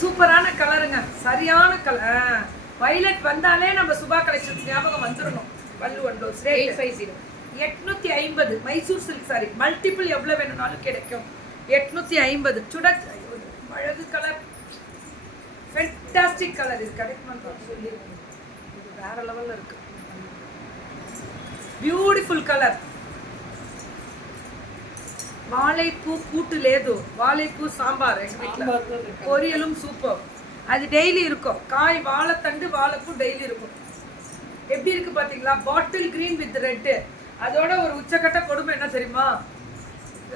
சூப்பரான கலருங்க, சரியான கலர். வயலட் வந்தாலே நம்ம சுபா கலெக்ஷன்ஸ் ஞாபகம் வந்துடணும். பல்லு and blouse rate 850. Mysore silk sorry multiple எவ்வளோ வேணும்னாலும் கிடைக்கும். 850. சுடச் அழகு கலர், ஃபென்டாஸ்டிக் கலர். இது கிடைக்குமான்னு சொல்லி இது வேற லெவலில் இருக்கு. Beautiful colour. வாழைப்பூ கூட்டு லேது, வாழைப்பூ சாம்பார் எங்கள் வீட்டில், பொரியலும் சூப்பர். அது டெய்லி இருக்கும். காய் வாழைத்தண்டு வாழைப்பூ டெய்லி இருக்கும். எப்படி இருக்கு பார்த்தீங்களா? Bottle green with red. அதோட ஒரு உச்சக்கட்ட கொடுமை என்ன தெரியுமா?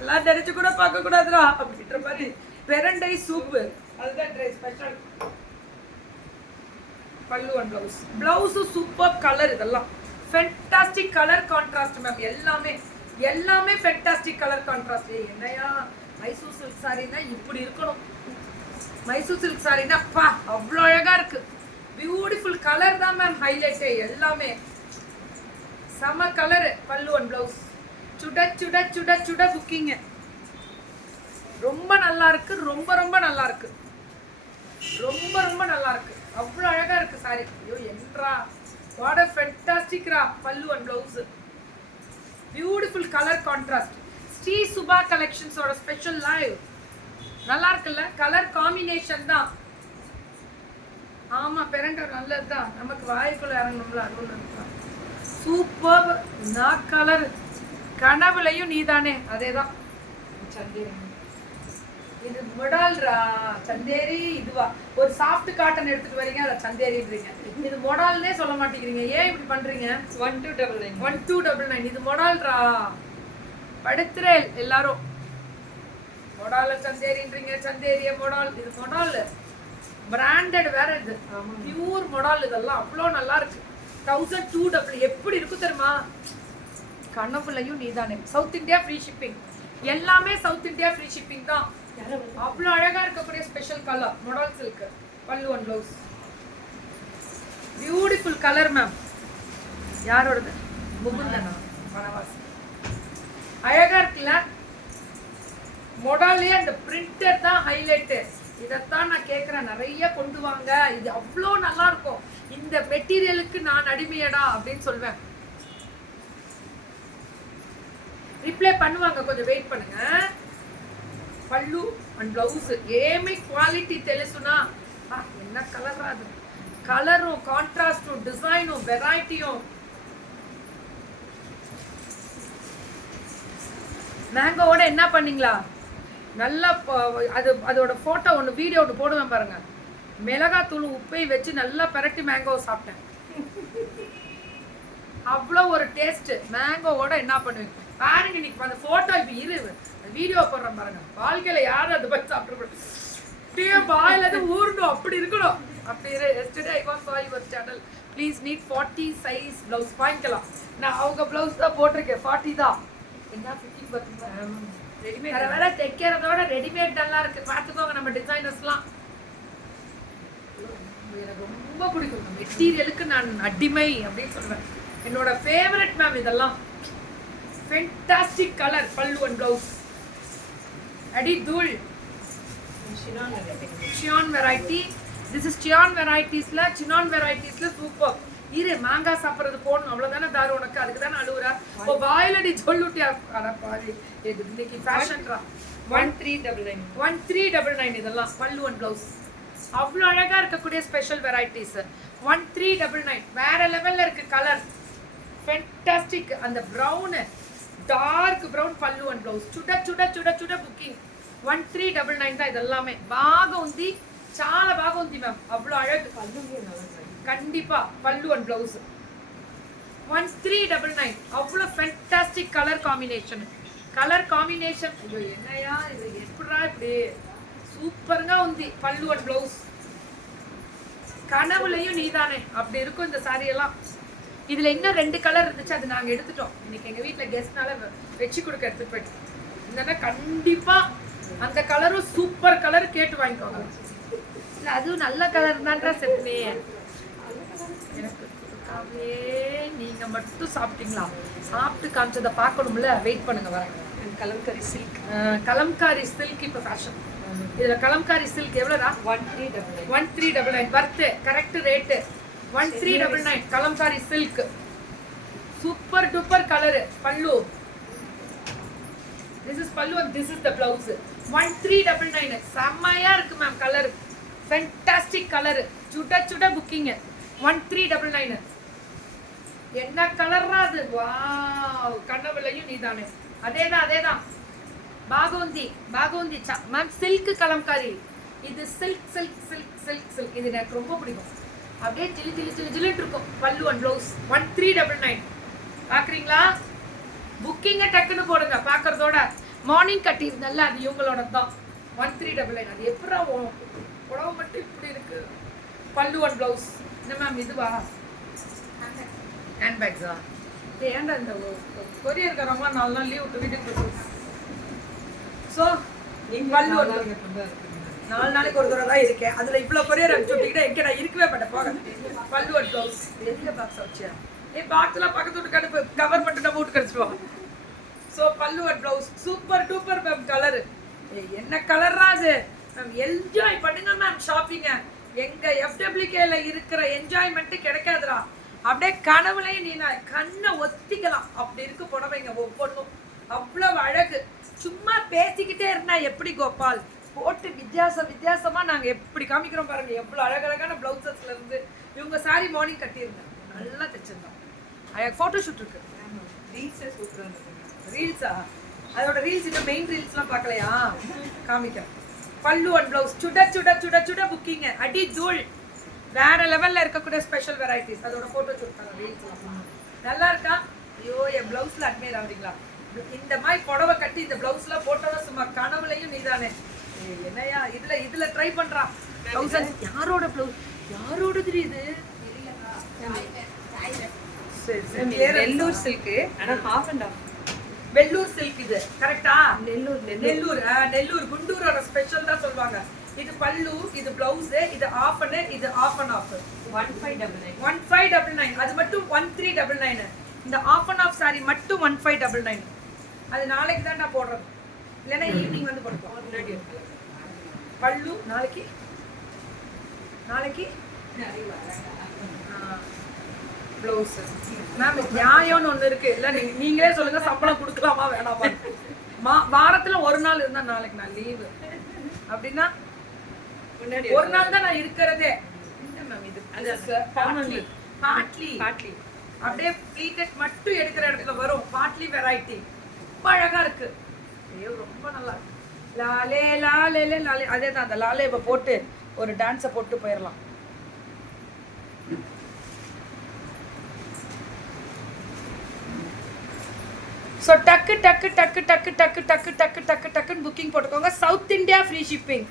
எல்லாம் நினைச்சு கூட பார்க்க கூடாதுடா அப்படின்ற மாதிரி பெரண்டை சூப்பு. அதுதான் ஸ்பெஷல். Pallu and blouse. பிளவுஸும் சூப்பர் கலர். இதெல்லாம் ஃபென்டாஸ்டிக் கலர் கான்ட்ராஸ்ட் மேம். எல்லாமே ஃபென்டாஸ்டிக் கலர் கான்ட்ராஸ்ட். என்னையா மைசூர் சில்க் சாரின்னா இப்படி இருக்கணும். மைசூர் சில்க் சாரின்னா பா அவ்வளோ அழகா இருக்கு. பியூட்டிஃபுல் கலர் தான் மேம் ஹைலைட்டே. எல்லாமே செம கலரு. பல்லு அண்ட் பிளவுஸ் சுட சுட சுட சுட புக்கிங்க. ரொம்ப நல்லா இருக்கு. ரொம்ப நல்லா இருக்கு. ரொம்ப நல்லா இருக்கு. அவ்வளோ அழகா இருக்கு சாரி. ஐயோ என்றா வாட் a fantastic ரா. Pallu and blouse beautiful colour contrast. Sri Subha கலெக்ஷன்ஸோட ஸ்பெஷல் லைவ். நல்லா இருக்குல்ல? கலர் காம்பினேஷன் தான். ஆமா பெரண்டர் நல்லது தான். நமக்கு வாய்க்குள்ள இறங்கணும்ல, அது ஒன்று. சூப்பர். நான் கலர் கனவுலையும் நீதானே. அதேதான். இது மொடால்ரா. சந்தேரி இதுவா? ஒரு சாஃப்ட் காட்டன் எடுத்துட்டு வரீங்க, அதை சந்தேரின்றீங்க. இது மொடால்னே சொல்ல மாட்டேங்கிறீங்க. ஏன் இப்படி பண்றீங்க? 1299. இது மொடால்ரா. படுத்துற எல்லாரும் மொடால சந்தேரின்றீங்க. சந்தேரிய மொடால். இது மொடால் பிராண்டட் வேற. இது பியூர் மொடால். இதெல்லாம் அவ்வளோ நல்லா இருக்கு. 1200. எப்படி இருக்கு தெரியுமா? கனவுலையும் நீதானே. South India free shipping. எல்லாமே சவுத் இந்தியா ஃப்ரீ ஷிப்பிங் தான். அவ்வளோ அழகா இருக்கக்கூடிய special colour modal silk. Pallu and blouse beautiful colour ma'am. யாரோடது? முகுந்தனா வனவாசி. அழகா இருக்குல்ல? மொடாலே அந்த பிரிண்டர் தான் ஹைலைட்டு. இதைத்தான் நான் கேட்குறேன், நிறைய கொண்டு வாங்க. இது அவ்வளோ நல்லா இருக்கும். இந்த மெட்டீரியலுக்கு நான் அடிமையடா அப்படின்னு சொல்வேன். ரிப்ளை பண்ணுவாங்க, கொஞ்சம் வெயிட் பண்ணுங்க. పళ్ళు అండ్ బ్లౌజ్ ఏమి క్వాలిటీ తెలుసునా என்ன கலரா அது. கலரும் கான்ட்ராஸ்டும் டிசைனும் வெரைட்டியும். மேங்கோவோட என்ன பண்ணீங்களா? நல்லா அது அதோட ஃபோட்டோ ஒன்று வீடியோ ஒன்று போடுவேன் பாருங்க. மிளகாத்தூள் உப்பையும் வச்சு நல்லா பரட்டி மேங்கோ சாப்பிட்டேன். அவ்வளோ ஒரு டேஸ்ட். மேங்கோவோட என்ன பண்ணுவீங்க பாருங்க. இன்னைக்கு அந்த ஃபோட்டோ இப்போ இரு வீடியோ போடுறேன் பாருங்க. வாழ்க்கையில யாரும் அதை பற்றி சாப்பிட்டு பாயில ஊறணும் அப்படி இருக்கணும். அப்படி இரு. Yesterday I was saw your channel. Please need 40 size blouse வாங்கிக்கலாம். நான் அவங்க ப்ளவுஸ் தான் போட்டிருக்கேன். 40 தான். என்ன 50 பார்த்தீங்களா? ரெடிமேட் வேற வேற தைக்கிறதோட ரெடிமேட் நல்லா இருக்கு. பார்த்துக்கோங்க நம்ம டிசைனர்ஸ்லாம். எனக்கு ரொம்ப பிடிக்கும். மெட்டீரியலுக்கு நான் அடிமை அப்படின்னு சொல்றேன். என்னோட ஃபேவரட் மேம் இதெல்லாம். Fantastic colour. Pallu and blouse அடி தூள். சியான் வெரைட்டி. திஸ் இஸ் சியான் வெரைட்டிஸ்ல சினான் வெரைட்டிஸ்ல சூப்பர். இரு மாங்காய் சாப்பிட்றது போடணும் அவ்வளோதானே தாரு உனக்கு. அதுக்கு தானே அழுவுறா. இப்போ வாயிலடி சொல்லுட்டியா பாரு. இது இன்னைக்கு ஃபேஷன்ரா. 1399. இதெல்லாம் பல்லு அண்ட் ப்ளவுஸ் அவ்வளோ அழகா இருக்கக்கூடிய ஸ்பெஷல் வெரைட்டிஸ். 1399 வேற லெவல்ல இருக்கு கலர். ஃபென்டாஸ்டிக். அந்த ப்ரௌன் டார்க் ப்ரௌன் பல்லு அண்ட் ப்ளவுஸ் சுட சுட சுட சுட புக்கிங். 1399 தான். இது எல்லாமே బాగుంది. చాలా బాగుంది மேம். அவ்வளோ அழகு. கண்டிப்பா பல்லு அண்ட் ப்ளவுஸ் 1399. அவ்வளோ fantastic colour combination. Colour combination ஐயோ என்னையா இது எப்படா இப்படி சூப்பருங்க உந்தி. பல்லு அண்ட் ப்ளவுஸ் கனவுலையும் நீதானே அப்படி இருக்கும் இந்த சாரி எல்லாம். இதுல இன்னும் 2 கலர் இருந்துச்சு, அது நாங்க எடுத்துட்டோம். இன்னைக்கு எங்க வீட்டுல கெஸ்ட்னால வச்சு கொடுக்க எடுத்துட்டு போயிட்டு. இல்லைன்னா கண்டிப்பா அந்த கலரும் சூப்பர் கலர் கேட்டு வாங்கிக்கோங்க. இல்லை அதுவும் நல்ல கலர் தான்டா செப்னே. எனக்கு நீங்க மட்டும் சாப்பிட்டீங்களா? சாப்பிட்டு காமிச்சதை பார்க்கணும்ல. வெயிட் பண்ணுங்க வரேன். கலம்காரி சில்க். கலம்காரி சில்க் இப்போ ஃபேஷன். இதுல கலம்காரி சில்க் எவ்வளோடா? 1399 worth correct rate 1399 kalamkari silk super duper colour. Pallu this is pallu and this is the blouse 1399 செம்மையா இருக்கு மேம். Colour fantastic colour. சுட சுட புக்கிங் 1399. என்ன கலர்ரா அது? வாவ் கண்ணவிலையும் நீதானே. அதேதான் பாகோந்தி மேம். சில்க் கலம்காரி இது silk silk silk silk silk. இது எனக்கு ரொம்ப பிடிக்கும். அப்படியே ஜிலி ஜிலி ஜிலி ஜிலிட்டு இருக்கும். பல்லு அண்ட் ப்ளவுஸ் 1399. பாக்குறீங்களா? புக்கிங்க டக்குன்னு போடுங்க. பாக்குறதோட மார்னிங் கட்டியிருந்தல்ல அது இவங்களோட தான் 1399. அது எப்படா புடவை மட்டும் இப்படி இருக்கு. பல்லு அண்ட் ப்ளவுஸ். என்ன மேம் இதுவா? ஹேண்ட் பேக்ஸா? ஏன்டா இந்த கொரியர்காரமா 4 நாள் லீவ் விட்டு வீட்டுக்கு போய் ஸோ பல்லு 4 நாளைக்கு ஒரு தடவை தான் இருக்கேன். அதுல இவ்வளவு கொரியர் அனுப்பிச்சுட்டீங்கன்னா எங்க நான் இருக்கவே மாட்டேன். போக பல்லு அண்ட் ப்ளவுஸ். எந்த பாக்ஸ் வச்சியா? பாக்ஸ்லாம் பக்கத்து வீட்டு கடுப்பு கவர் மட்டும் நம்ம வீட்டு கடிச்சிடுவோம். ஸோ பல்லு and blouse super duper ma'am. Colour என்ன கலர்ரா அது மேம்? என்ஜாய் பண்ணுங்க மேம் ஷாப்பிங்க. எங்க FWKல இருக்கிற என்ஜாய்மெண்ட் கிடைக்காதுடா. அப்படியே கனவுலையும் நீ நான் கண்ணை ஒத்திக்கலாம். அப்படி இருக்கு புடவைங்க ஒவ்வொன்றும். அவ்வளவு அழகு. சும்மா பேசிக்கிட்டே இருந்தா எப்படி கோபால் போட்டு வித்தியாசமா நாங்க எப்படி காமிக்கிறோம் பாருங்க. எவ்வளவு அழகழகான பிளவுசஸ்ல இருந்து இவங்க சாரி மார்னிங் கட்டியிருந்தேன். நல்லா தைச்சிருந்தோம். போட்டோ ஷூட் இருக்கு. ரீல்ஸா? அதோட ரீல்ஸ் இன்னும் மெயின் ரீல்ஸ்லாம் பார்க்கலையா? காமிக்க. பல்லு அண்ட் ப்ளவுஸ் சுட சுட சுட சுட புக்கிங்க. அடி தூள். வேற லெவல்ல இருக்கக்கூடிய ஸ்பெஷல் வெரைட்டிஸ். அதோட போட்டோ ஷூட் பண்ண ரீல்ஸ்லாம் நல்லா இருக்கா? ஐயோ என் பிளவுஸ்ல அட்மையர் ஆகுறீங்களா? இந்த மாதிரி புடவை கட்டி இந்த பிளவுஸ்ல போட்டோட சும்மா கனவுலையும் நீதானே. என்னையா இதுல ட்ரை பண்றான். யாரோட பிளவுஸ்? யாரோடது இது? வெள்ளூர் சில்க். ஆனா half and half Vellore silk. இது கரெக்ட்டா? நெல்லூர் குண்டூரோட ஸ்பெஷல் தான் சொல்வாங்க. இது பல்லு, இது பிளவுஸ், இது ஆஃப் அண்ட் இது ஆஃப் அண்ட் ஆஃப் 1599. அது மட்டும் 1399. இந்த ஆஃப் அண்ட் ஆஃப் சாரி மட்டும் 1599. அது நாளைக்கு தான் நான் போடுறது. இல்லைன்னா ஈவினிங் வந்து போடுவோம். பல்லு நாளைக்கு ப்ளவுஸ் மேம். நியாயம்னு ஒன்று இருக்கு. இல்லை நீங்களே சொல்லுங்க சம்பளம் கொடுக்கலாமா வேணாமா? வாரத்துல ஒரு நாள் இருந்தா நாளைக்கு நான் லீவு அப்படின்னா ஒரு நாள் தான் நான் இருக்கிறதே. பாட்லி அப்படியே ப்ளீட்டட் மட்டும் எடுக்கிற இடத்துல வரும். பாட்லி வெரைட்டி ரொம்ப அழகா இருக்கு. ஐயோ ரொம்ப நல்லா இருக்கு. லாலே லாலே லாலே. அதே தான் அந்த லாலேவை போட்டு ஒரு டான்ஸை போட்டு போயிடலாம். ஸோ டக்குன்னு புக்கிங் போட்டுக்கோங்க. South India free shipping.